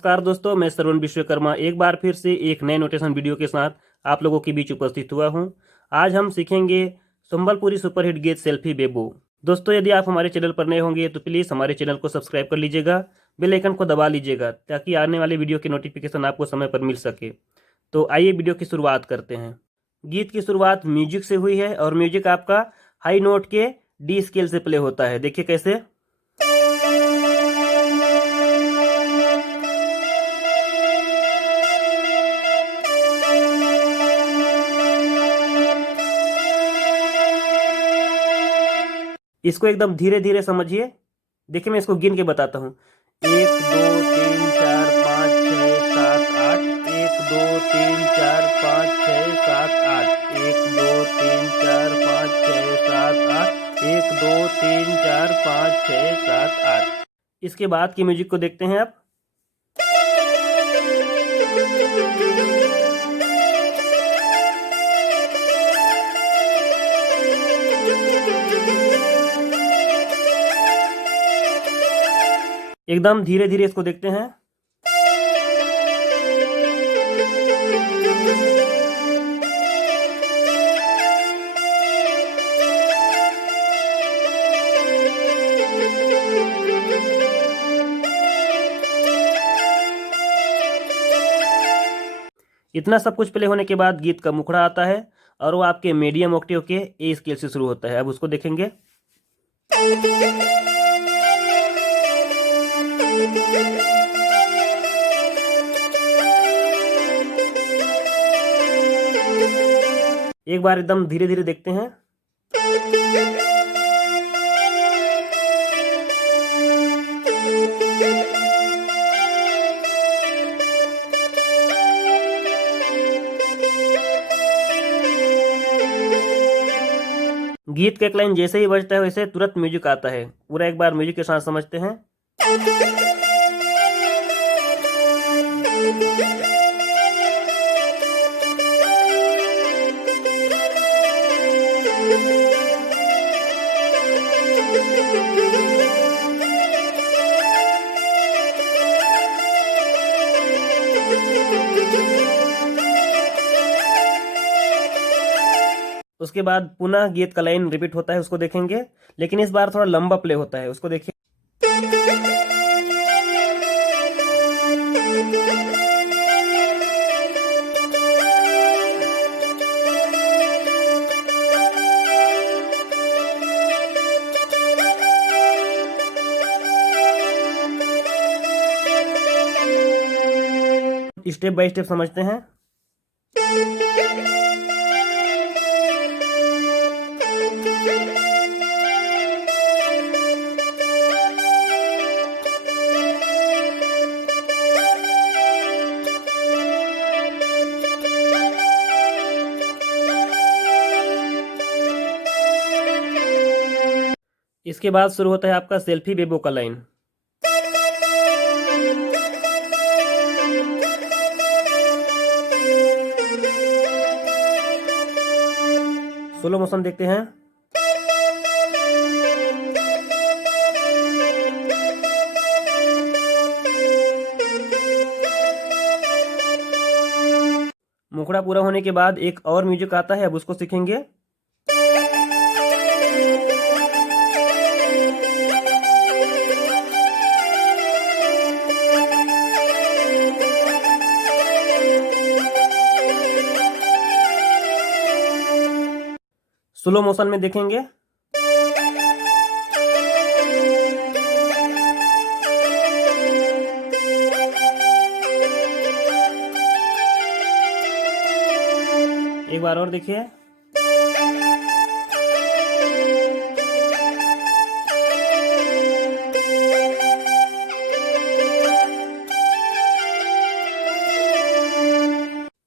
नमस्कार दोस्तों, मैं श्रवण विश्वकर्मा एक बार फिर से एक नए नोटेशन वीडियो के साथ आप लोगों के बीच उपस्थित हुआ हूं। आज हम सीखेंगे संबलपुरी सुपरहिट गीत सेल्फी बेबो। दोस्तों, यदि आप हमारे चैनल पर नए होंगे तो प्लीज़ हमारे चैनल को सब्सक्राइब कर लीजिएगा, बेल आइकन को दबा लीजिएगा ताकि आने वाले वीडियो की नोटिफिकेशन आपको समय पर मिल सके। तो आइए वीडियो की शुरुआत करते हैं। गीत की शुरुआत म्यूजिक से हुई है और म्यूजिक आपका हाई नोट के डी स्केल से प्ले होता है। देखिए कैसे। इसको एकदम धीरे धीरे समझिए। देखिए मैं इसको गिन के बताता हूँ। 1 2 3 4 5 6 7 8। 1 2 3 4 5 6 7 8। 1 2 3 4 5 6 7 8। 1 2 3 4 5 6 7 8। इसके बाद की म्यूजिक को देखते हैं आप। एकदम धीरे धीरे इसको देखते हैं। इतना सब कुछ प्ले होने के बाद गीत का मुखड़ा आता है और वो आपके मीडियम ऑक्टेव के ए स्केल से शुरू होता है। अब उसको देखेंगे। एक बार एकदम धीरे धीरे देखते हैं। गीत का एक लाइन जैसे ही बजता है वैसे तुरंत म्यूजिक आता है। पूरा एक बार म्यूजिक के साथ समझते हैं। उसके बाद पुनः गीत का लाइन रिपीट होता है, उसको देखेंगे, लेकिन इस बार थोड़ा लंबा प्ले होता है। उसको देखिए। स्टेप बाय स्टेप समझते हैं। इसके बाद शुरू होता है आपका सेल्फी बेबो का लाइन। स्लो मोशन देखते हैं। मुखड़ा पूरा होने के बाद एक और म्यूजिक आता है, अब उसको सीखेंगे। स्लो मोशन में देखेंगे। एक बार और देखिए।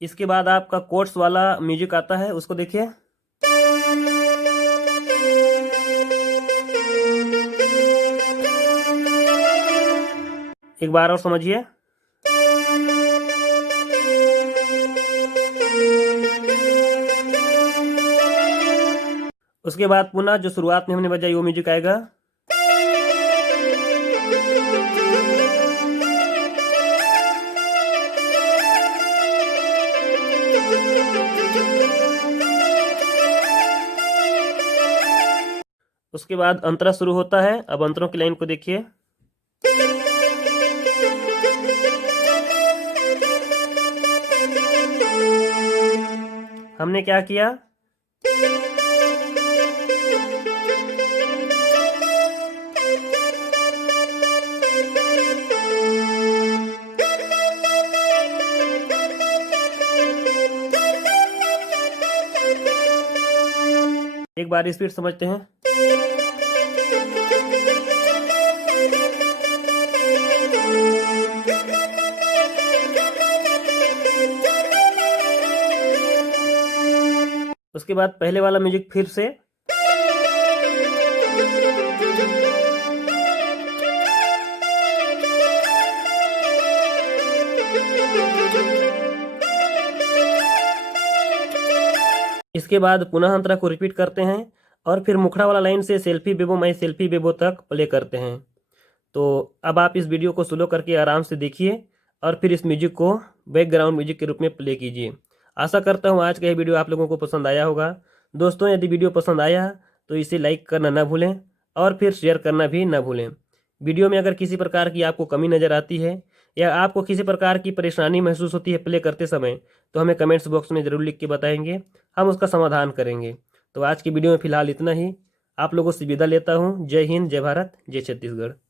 इसके बाद आपका कोट्स वाला म्यूजिक आता है, उसको देखिए। एक बार और समझिए। उसके बाद पुनः जो शुरुआत में हमने बजाई वो म्यूजिक आएगा। उसके बाद अंतरा शुरू होता है। अब अंतरों की लाइन को देखिए। हमने क्या किया, एक बार स्पीड समझते हैं। उसके बाद पहले वाला म्यूजिक फिर से। इसके बाद पुनः अंतरा को रिपीट करते हैं और फिर मुखड़ा वाला लाइन से सेल्फी बेबो माई सेल्फी बेबो तक प्ले करते हैं। तो अब आप इस वीडियो को स्लो करके आराम से देखिए और फिर इस म्यूजिक को बैकग्राउंड म्यूजिक के रूप में प्ले कीजिए। आशा करता हूँ आज का ये वीडियो आप लोगों को पसंद आया होगा। दोस्तों, यदि वीडियो पसंद आया तो इसे लाइक करना ना भूलें और फिर शेयर करना भी ना भूलें। वीडियो में अगर किसी प्रकार की आपको कमी नज़र आती है या आपको किसी प्रकार की परेशानी महसूस होती है प्ले करते समय, तो हमें कमेंट्स बॉक्स में ज़रूर लिख के बताएंगे, हम उसका समाधान करेंगे। तो आज की वीडियो में फ़िलहाल इतना ही। आप लोगों से विदा लेता हूँ। जय हिंद, जय भारत, जय छत्तीसगढ़।